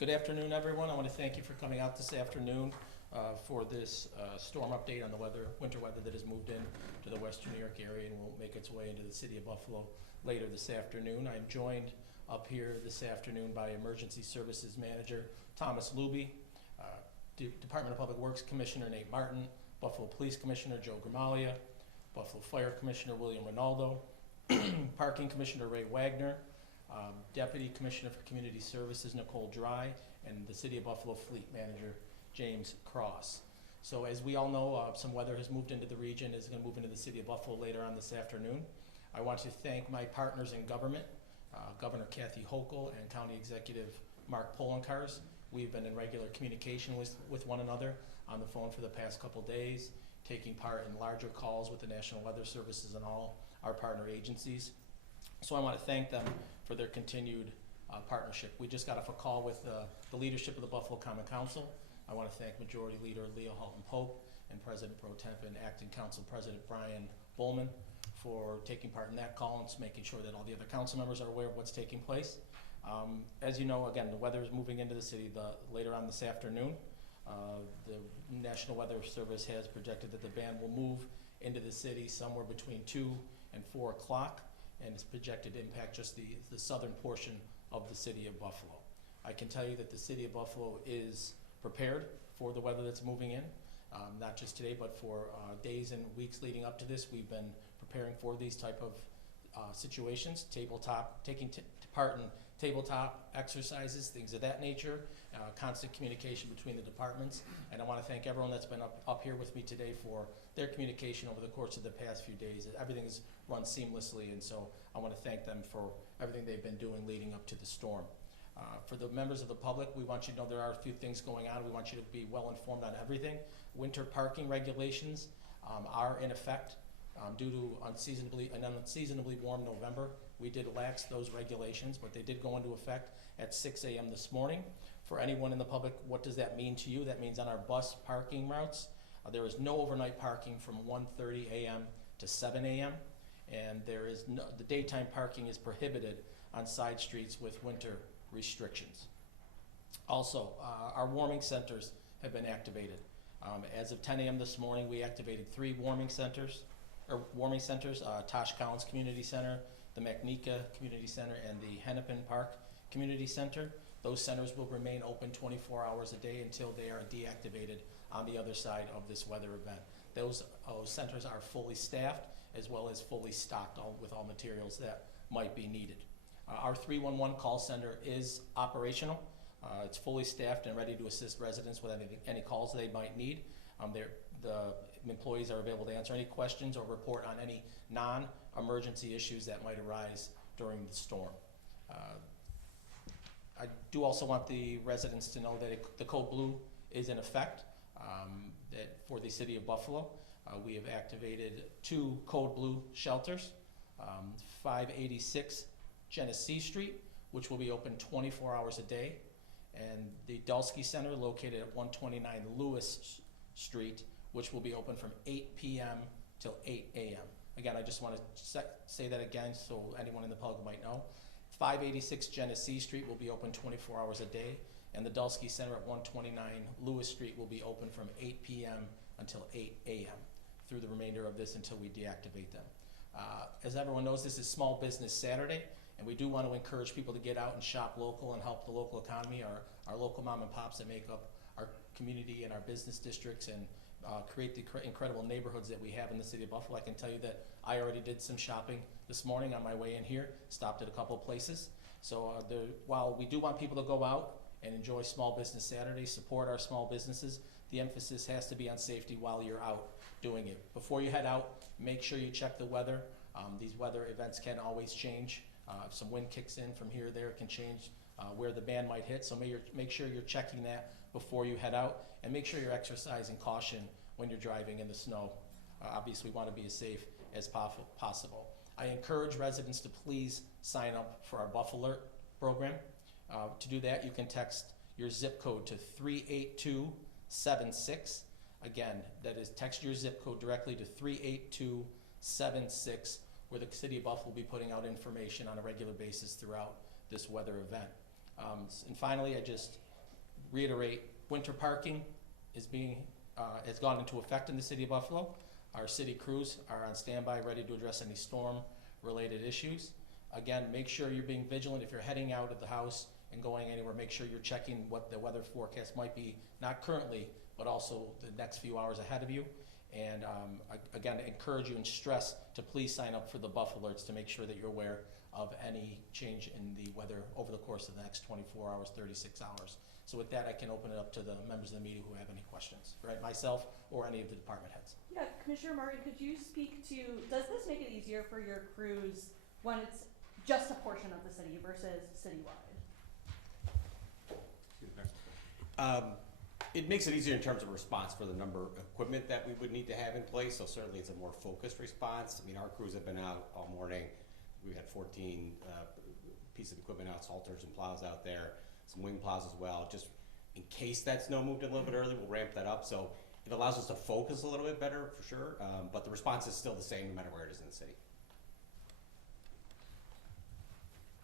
Good afternoon, everyone. I want to thank you for coming out this afternoon for this storm update on the winter weather that has moved in to the western New York area and will make its way into the city of Buffalo later this afternoon. I'm joined up here this afternoon by Emergency Services Manager Thomas Luby, Department of Public Works Commissioner Nate Martin, Buffalo Police Commissioner Joe Gramaglia, Buffalo Fire Commissioner William Ronaldo, Parking Commissioner Ray Wagner, Deputy Commissioner for Community Services Nicole Dry, and the City of Buffalo Fleet Manager James Cross. So as we all know, some weather has moved into the region, is going to move into the City of Buffalo later on this afternoon. I want to thank my partners in government, Governor Kathy Hochul and County Executive Mark Polenkars. We've been in regular communication with one another on the phone for the past couple days, taking part in larger calls with the National Weather Services and all our partner agencies. So I want to thank them for their continued partnership. We just got off a call with the leadership of the Buffalo Common Council. I want to thank Majority Leader Leo Halton Pope and President Pro Temp and Acting Council President Brian Bowman for taking part in that call and making sure that all the other council members are aware of what's taking place. As you know, again, the weather is moving into the city later on this afternoon. The National Weather Service has projected that the band will move into the city somewhere between 2 and 4 o'clock, and it's projected to impact just the southern portion of the city of Buffalo. I can tell you that the city of Buffalo is prepared for the weather that's moving in, not just today, but for days and weeks leading up to this. We've been preparing for these type of situations, taking part in tabletop exercises, things of that nature, constant communication between the departments. And I want to thank everyone that's been up here with me today for their communication over the course of the past few days. Everything is run seamlessly, and so I want to thank them for everything they've been doing leading up to the storm. For the members of the public, we want you to know there are a few things going on. We want you to be well informed on everything. Winter parking regulations are in effect due to an unseasonably warm November. We did relax those regulations, but they did go into effect at 6 a.m. this morning. For anyone in the public, what does that mean to you? That means on our bus parking routes, there is no overnight parking from 1:30 a.m. to 7 a.m. and the daytime parking is prohibited on side streets with winter restrictions. Also, our warming centers have been activated. As of 10 a.m. this morning, we activated 3 warming centers, Tosh Collins Community Center, the McNeeka Community Center, and the Hennepin Park Community Center. Those centers will remain open 24 hours a day until they are deactivated on the other side of this weather event. Those centers are fully staffed as well as fully stocked with all materials that might be needed. Our 311 call center is operational. It's fully staffed and ready to assist residents with any calls they might need. The employees are available to answer any questions or report on any non-emergency issues that might arise during the storm. I do also want the residents to know that the Code Blue is in effect for the city of Buffalo. We have activated 2 Code Blue shelters, 586 Genesee Street, which will be open 24 hours a day, and the Dulski Center located at 129 Lewis Street, which will be open from 8 p.m. till 8 a.m. Again, I just want to say that again so anyone in the public might know. 586 Genesee Street will be open 24 hours a day, and the Dulski Center at 129 Lewis Street will be open from 8 p.m. until 8 a.m. through the remainder of this until we deactivate them. As everyone knows, this is Small Business Saturday, and we do want to encourage people to get out and shop local and help the local economy, our local mom and pops that make up our community and our business districts, and create the incredible neighborhoods that we have in the city of Buffalo. I can tell you that I already did some shopping this morning on my way in here, stopped at a couple of places. So while we do want people to go out and enjoy Small Business Saturday, support our small businesses, the emphasis has to be on safety while you're out doing it. Before you head out, make sure you check the weather. These weather events can always change. If some wind kicks in from here or there, it can change where the band might hit. So make sure you're checking that before you head out, and make sure you're exercising caution when you're driving in the snow. Obviously, we want to be as safe as possible. I encourage residents to please sign up for our Buff Alert program. To do that, you can text your zip code to 38276. Again, that is, text your zip code directly to 38276, where the city of Buffalo will be putting out information on a regular basis throughout this weather event. And finally, I just reiterate, winter parking is has gone into effect in the city of Buffalo. Our city crews are on standby, ready to address any storm-related issues. Again, make sure you're being vigilant. If you're heading out of the house and going anywhere, make sure you're checking what the weather forecast might be, not currently, but also the next few hours ahead of you. And again, I encourage you and stress to please sign up for the Buff Alerts to make sure that you're aware of any change in the weather over the course of the next 24 hours, 36 hours. So with that, I can open it up to the members of the media who have any questions, right? Myself or any of the department heads. Yeah, Commissioner Martin, could you speak to, does this make it easier for your crews when it's just a portion of the city versus citywide? It makes it easier in terms of response for the number of equipment that we would need to have in place, so certainly it's a more focused response. I mean, our crews have been out all morning. We had 14 pieces of equipment out, salters and plows out there, some wing plows as well. Just in case that snow moved a little bit early, we'll ramp that up. So it allows us to focus a little bit better for sure, but the response is still the same no matter where it is in the city.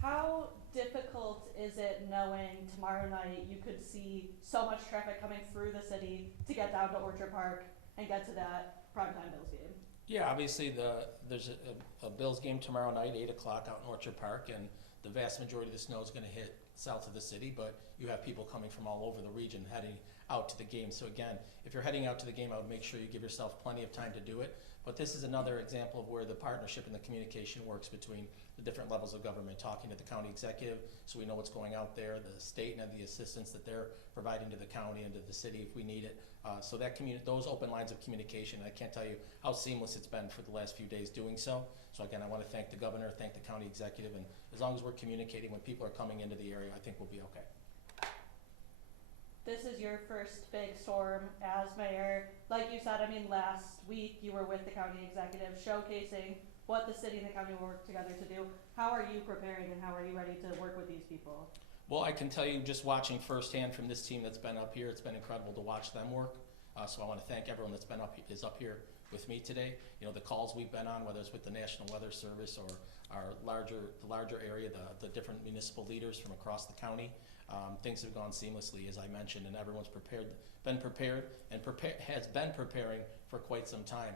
How difficult is it knowing tomorrow night you could see so much traffic coming through the city to get down to Orchard Park and get to that primetime Bills game? Yeah, obviously there's a Bills game tomorrow night, 8 o'clock out in Orchard Park, and the vast majority of the snow is going to hit south of the city, but you have people coming from all over the region heading out to the game. So again, if you're heading out to the game, I would make sure you give yourself plenty of time to do it. But this is another example of where the partnership and the communication works between the different levels of government, talking to the county executive so we know what's going out there, the state and the assistance that they're providing to the county and to the city if we need it. So that those open lines of communication, I can't tell you how seamless it's been for the last few days doing so. So again, I want to thank the governor, thank the county executive, and as long as we're communicating when people are coming into the area, I think we'll be okay. This is your first big storm as mayor. Like you said, I mean, last week you were with the county executive showcasing what the city and the county will work together to do. How are you preparing and how are you ready to work with these people? Well, I can tell you just watching firsthand from this team that's been up here, it's been incredible to watch them work. So I want to thank everyone that's been is up here with me today. You know, the calls we've been on, whether it's with the National Weather Service or the larger area, the different municipal leaders from across the county, things have gone seamlessly, as I mentioned, and everyone's been prepared has been preparing for quite some time.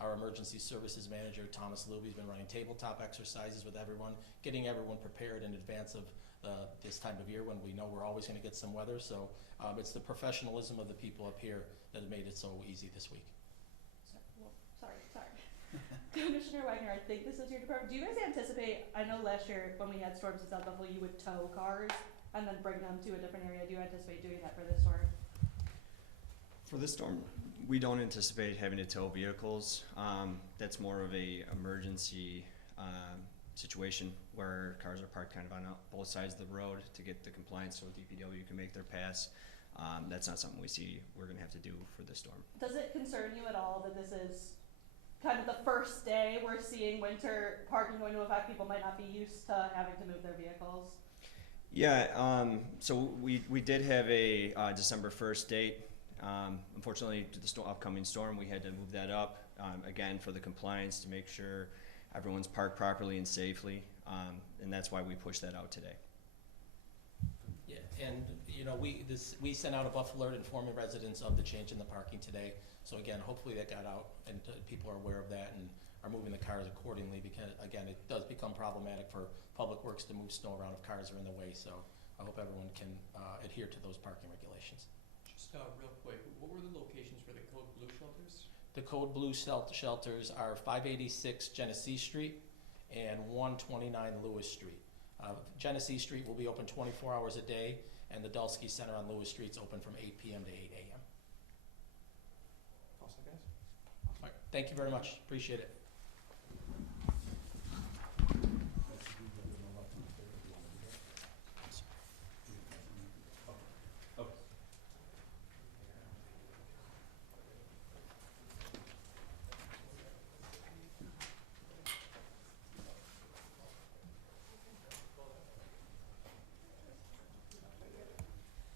Our emergency services manager, Thomas Luby, has been running tabletop exercises with everyone, getting everyone prepared in advance of this time of year when we know we're always going to get some weather. So it's the professionalism of the people up here that have made it so easy this week. Sorry. Commissioner Wagner, I think this is your department. Do you guys anticipate, I know last year when we had storms in South Buffalo, you would tow cars and then bring them to a different area. Do you anticipate doing that for this storm? For this storm, we don't anticipate having to tow vehicles. That's more of a emergency situation where cars are parked kind of on both sides of the road to get the compliance so DPW can make their pass. That's not something we see we're going to have to do for this storm. Does it concern you at all that this is kind of the first day we're seeing winter parking going into effect? People might not be used to having to move their vehicles. Yeah, so we did have a December 1st date. Unfortunately, to the upcoming storm, we had to move that up again for the compliance to make sure everyone's parked properly and safely, and that's why we pushed that out today. Yeah, and you know, we sent out a Buff Alert informing residents of the change in the parking today. So again, hopefully that got out and people are aware of that and are moving the cars accordingly, because again, it does become problematic for Public Works to move snow around if cars are in the way. So I hope everyone can adhere to those parking regulations. Just real quick, what were the locations for the Code Blue shelters? The Code Blue shelters are 586 Genesee Street and 129 Lewis Street. Genesee Street will be open 24 hours a day, and the Dulski Center on Lewis Street is open from 8 p.m. to 8 a.m. Awesome, guys. All right, thank you very much. Appreciate it.